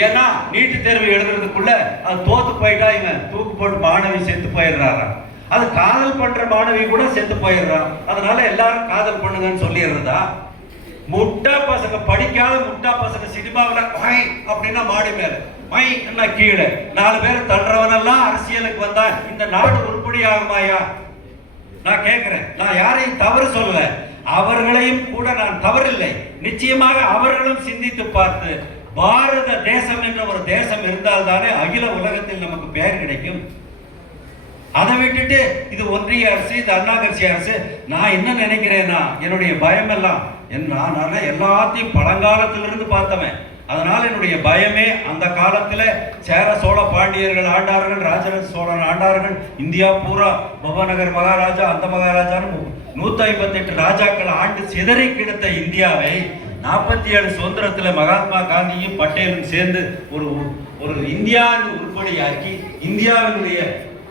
ஏன்னா நீட்டு தேர்வு எழுதுறதுக்குள்ள அது தோத்து போயிட்டா இவன் தூக்கு போட்டு மாணவி செத்து போயிடுறாராம் அது காதல் பண்ற மாணவி கூட செத்து போயிடுறான் அதனால எல்லாரும் காதல் பண்ணுங்கன்னு சொல்லிடுறதா? முட்டா பசங்க படிக்காத முட்டா பசங்க சினிமாவில் மை அப்படின்னா மாடி மேல. மை என்ன கீழே. நாலு பேர் தள்ளுறவனெல்லாம் அரசியலுக்கு வந்தா இந்த நாடு உருப்படி ஆகுமாயா நான் கேட்கிறேன் நான் யாரையும் தவறு சொல்லல. அவர்களையும் கூட நான் தவறில்லை. நிச்சயமாக அவர்களும் சிந்தித்து பார்த்து பாரத தேசம் என்ற ஒரு தேசம் இருந்தால் தானே அகில உலகத்தில் நமக்கு பெயர் கிடைக்கும். அதை விட்டுட்டு இது ஒன்றிய அரசு இது அண்ணா கட்சி அரசு நான் என்ன நினைக்கிறேன்னா என்னுடைய பயம் எல்லாம் என் நான் எல்லாத்தையும் பழங்காலத்திலிருந்து பார்த்தவன். அதனால் என்னுடைய பயமே அந்த காலத்தில் சேர சோழ பாண்டியர்கள் ஆண்டார்கள் ராஜராஜ சோழன் ஆண்டார்கள் இந்தியா பூரா பவநகர் மகாராஜா அந்த மகாராஜான்னு நூற்றி ஐம்பத்தெட்டு ராஜாக்கள் ஆண்டு சிதறி கிடத்த இந்தியாவை நாற்பத்தி ஏழு சுதந்திரத்தில் மகாத்மா காந்தியும் பட்டேலும் சேர்ந்து ஒரு ஒரு இந்தியாவின் உருப்படியாக்கி இந்தியாவினுடைய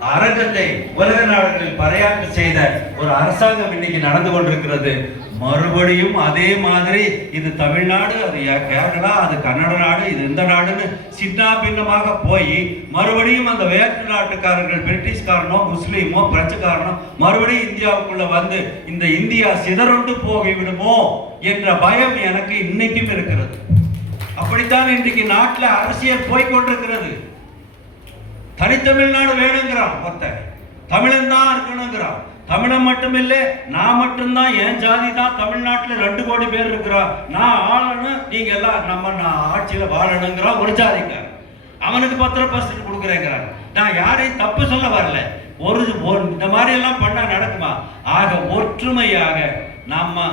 அரங்கத்தை உலக நாடுகளில் பறையாற்ற செய்த ஒரு அரசாங்கம் இன்னைக்கு நடந்து கொண்டிருக்கிறது. மறுபடியும் அதே மாதிரி இது தமிழ்நாடு அது கேரளா அது கன்னட நாடு இது இந்த நாடுன்னு சின்ன பின்னமாக போய் மறுபடியும் அந்த வேற்று நாட்டுக்காரர்கள் பிரிட்டிஷ்காரனோ முஸ்லீமோ பிரெஞ்சுக்காரனோ மறுபடியும் இந்தியாவுக்குள்ள வந்து இந்த இந்தியா சிதறுண்டு போகிவிடுமோ என்ற பயம் எனக்கு இன்னைக்கும் இருக்கிறது. அப்படித்தான் இன்றைக்கு நாட்டில் அரசியல் போய்க்கொண்டிருக்கிறது தனித்தமிழ்நாடு வேணுங்கிறான் ஒருத்தன். தமிழன் தான் இருக்கணுங்கிறான். தமிழன் இல்லை நான் மட்டும்தான் என் ஜாதி தான் தமிழ்நாட்டில் ரெண்டு கோடி பேர் இருக்கிறா நான் ஆளணும் நீங்க எல்லாம் நம்ம நான் ஆட்சியில் வாழணுங்கிறான் ஒரு ஜாதிங்க அவனுக்கு பத்திர பர்சன்ட் கொடுக்குறேங்கிறான். நான் யாரையும் தப்பு சொல்ல வரல. ஒரு ஒரு- இந்த மாதிரி எல்லாம் பண்ணா நடக்குமா? ஆக ஒற்றுமையாக நம்ம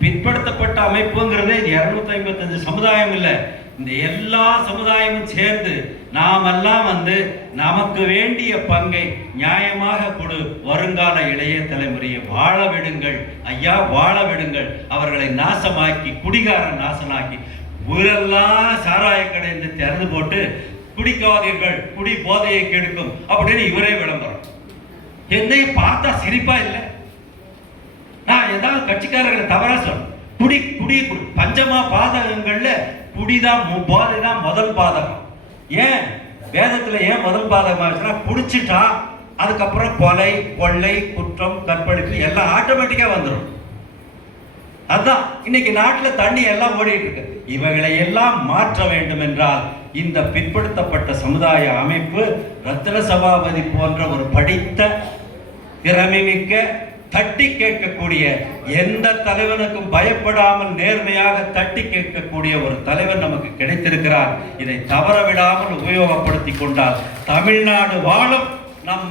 பிற்படுத்தப்பட்ட அமைப்புங்கிறதே இரநூத்தி ஐம்பத்தஞ்சு சமுதாயம் இல்லை. இந்த எல்லா சமுதாயமும் சேர்ந்து நாமெல்லாம் வந்து நமக்கு வேண்டிய பங்கை நியாயமாக கொடு. வருங்கால இளைய தலைமுறையை வாழ விடுங்கள். ஐயா வாழ விடுங்கள். அவர்களை நாசமாக்கி குடிகாரன் நாசமாக்கி ஊரெல்லாம் சாராய கடைந்து திறந்து போட்டு குடிக்காதீர்கள். குடி போதையை கெடுக்கும். அப்படின்னு இவரே விளம்பரம். என்னை பார்த்தா சிரிப்பா இல்லை? நான் ஏதாவது கட்சிக்காரர்களை தவறா சொல்ல குடி குடி குடி. பஞ்சமா பாதகங்கள்ல குடிதான் மு- முதல் பாதகம். ஏன்? வேதத்துல ஏன் முதல் பாதகமா இருக்குன்னா குடிச்சிட்டா அதுக்கப்புறம் கொலை கொள்ளை குற்றம் கற்பழிப்பு எல்லாம் ஆட்டோமேட்டிக்கா வந்துடும் அதான் இன்னைக்கு நாட்டில் தண்ணி எல்லாம் ஓடிட்டு இருக்கு. இவைகளை எல்லாம் மாற்ற வேண்டும் என்றால் இந்த பிற்படுத்தப்பட்ட சமுதாய அமைப்பு ரத்ன சபாபதி போன்ற ஒரு படித்த திறமைமிக்க தட்டி கேட்கக்கூடிய எந்த தலைவனுக்கும் பயப்படாமல் நேர்மையாக தட்டி கேட்கக்கூடிய ஒரு தலைவன் நமக்கு கிடைத்திருக்கிறார். இதை தவற விடாமல் உபயோகப்படுத்தி கொண்டால் தமிழ்நாடு வாழும் நம்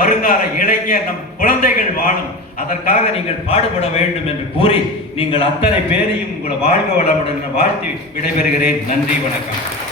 வருங்கால இளைஞர் நம் குழந்தைகள் வாழும். அதற்காக நீங்கள் பாடுபட வேண்டும் என்று கூறி நீங்கள் அத்தனை பேரையும் உங்களை வாழ்க வளமுடன் வாழ்த்தி விடைபெறுகிறேன். நன்றி வணக்கம்.